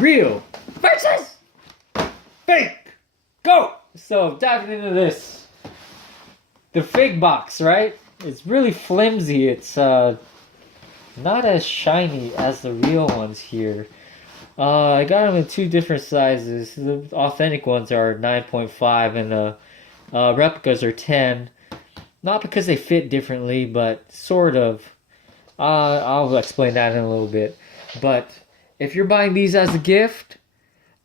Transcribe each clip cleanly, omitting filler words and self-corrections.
Real versus fake. Go! So diving into this. The fake box, right? It's really flimsy. It's not as shiny as the real ones here. I got them in two different sizes. The authentic ones are 9.5 and the replicas are 10. Not because they fit differently, but sort of. I'll explain that in a little bit. But if you're buying these as a gift,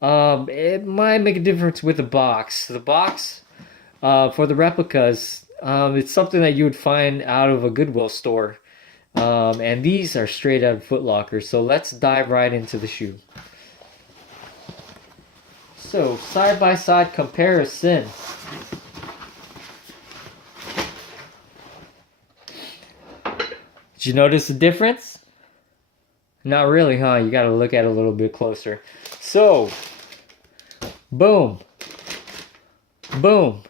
it might make a difference with the box. The box for the replicas, it's something that you would find out of a Goodwill store. And these are straight out of Foot Locker. So let's dive right into the shoe. So, side-by-side comparison. Did you notice the difference? Not really, huh? You gotta look at it a little bit closer. So, boom. Boom.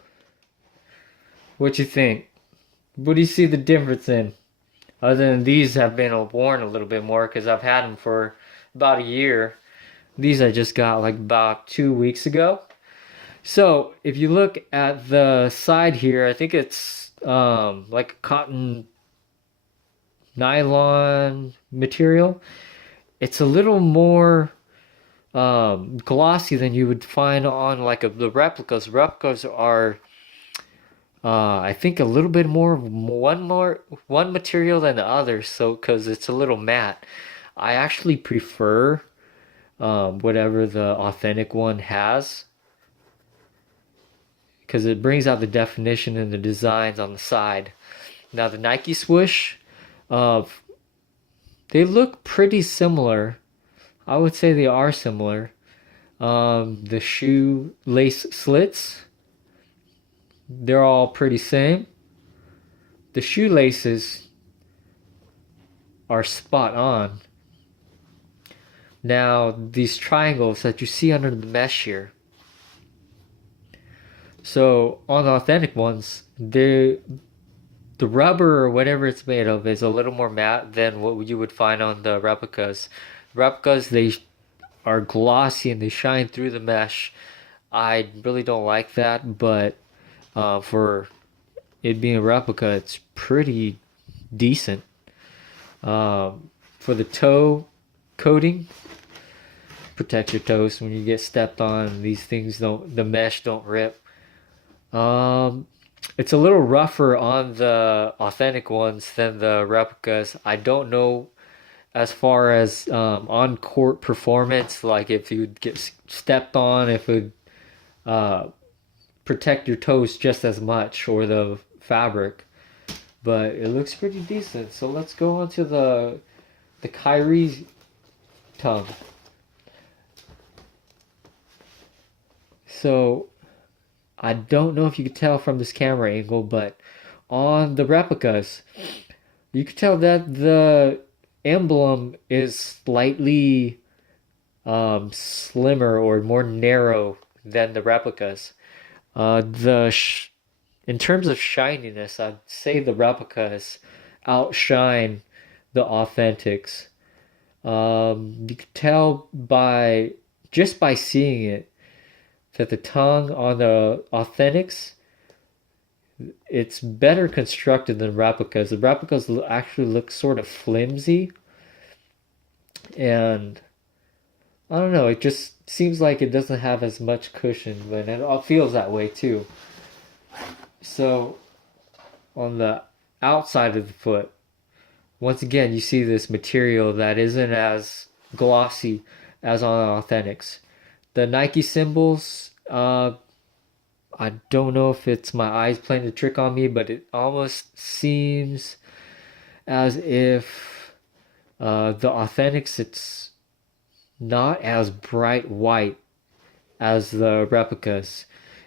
What you think? What do you see the difference in? Other than these have been worn a little bit more because I've had them for about a year. These I just got like about 2 weeks ago. So if you look at the side here, I think it's like a cotton nylon material. It's a little more glossy than you would find on like the replicas. Replicas are I think a little bit more one material than the other. So because it's a little matte, I actually prefer whatever the authentic one has because it brings out the definition and the designs on the side. Now the Nike swoosh, they look pretty similar. I would say they are similar. The shoe lace slits, they're all pretty same. The shoelaces are spot on. Now, these triangles that you see under the mesh here. So, on the authentic ones, the rubber or whatever it's made of is a little more matte than what you would find on the replicas. Replicas, they are glossy and they shine through the mesh. I really don't like that, but for it being a replica, it's pretty decent. For the toe coating, protect your toes when you get stepped on. These things the mesh don't rip. It's a little rougher on the authentic ones than the replicas. I don't know as far as on court performance, like if you would get stepped on, if it would protect your toes just as much or the fabric. But it looks pretty decent. So let's go on to the Kyrie tongue. So I don't know if you could tell from this camera angle, but on the replicas, you could tell that the emblem is slightly slimmer or more narrow than the replicas. In terms of shininess, I'd say the replicas outshine the authentics. You could tell by just by seeing it that the tongue on the authentics, it's better constructed than replicas. The replicas actually look sort of flimsy, and I don't know, it just seems like it doesn't have as much cushion, but it all feels that way too. So on the outside of the foot, once again, you see this material that isn't as glossy as on authentics. The Nike symbols, I don't know if it's my eyes playing the trick on me, but it almost seems as if the authentics, it's not as bright white as the replicas.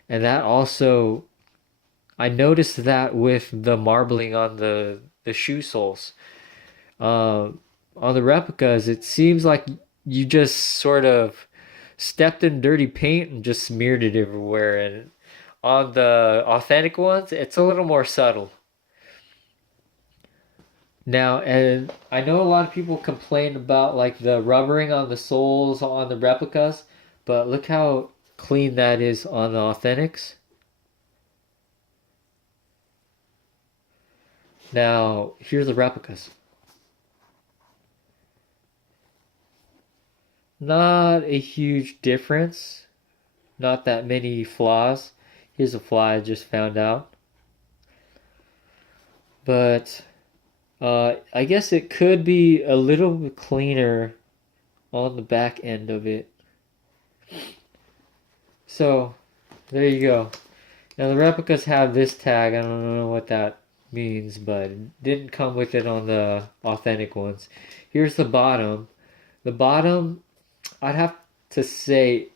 And that also, I noticed that with the marbling on the shoe soles. On the replicas, it seems like you just sort of stepped in dirty paint and just smeared it everywhere. And on the authentic ones, it's a little more subtle. Now, and I know a lot of people complain about like the rubbering on the soles on the replicas, but look how clean that is on the authentics. Now, here's the replicas. Not a huge difference, not that many flaws. Here's a flaw I just found out. But I guess it could be a little bit cleaner on the back end of it. So, there you go. Now the replicas have this tag. I don't know what that means, but it didn't come with it on the authentic ones. Here's the bottom. The bottom, I'd have to say,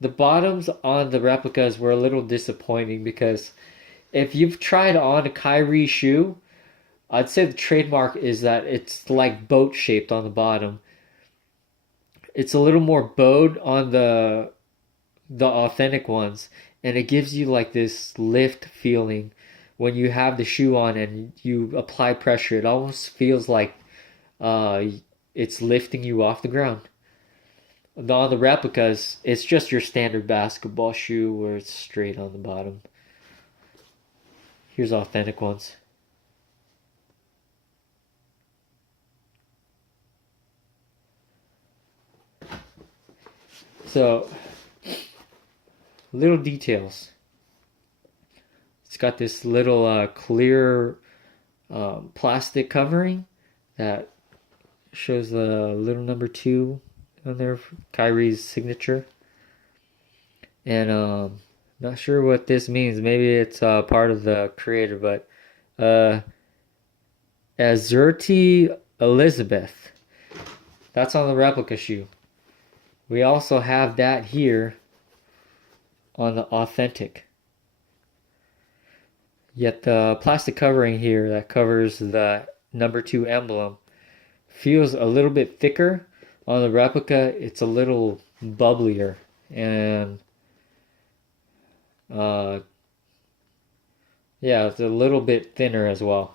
the bottoms on the replicas were a little disappointing because if you've tried on a Kyrie shoe, I'd say the trademark is that it's like boat shaped on the bottom. It's a little more bowed on the authentic ones, and it gives you like this lift feeling when you have the shoe on and you apply pressure. It almost feels like uh, it's lifting you off the ground. On the replicas, it's just your standard basketball shoe where it's straight on the bottom. Here's authentic ones. So, little details. It's got this little clear plastic covering that shows the little number 2 on there, Kyrie's signature. And not sure what this means. Maybe it's part of the creator, but uh, Azurti Elizabeth. That's on the replica shoe. We also have that here on the authentic. Yet the plastic covering here that covers the number 2 emblem feels a little bit thicker. On the replica, it's a little bubblier and uh, yeah, it's a little bit thinner as well.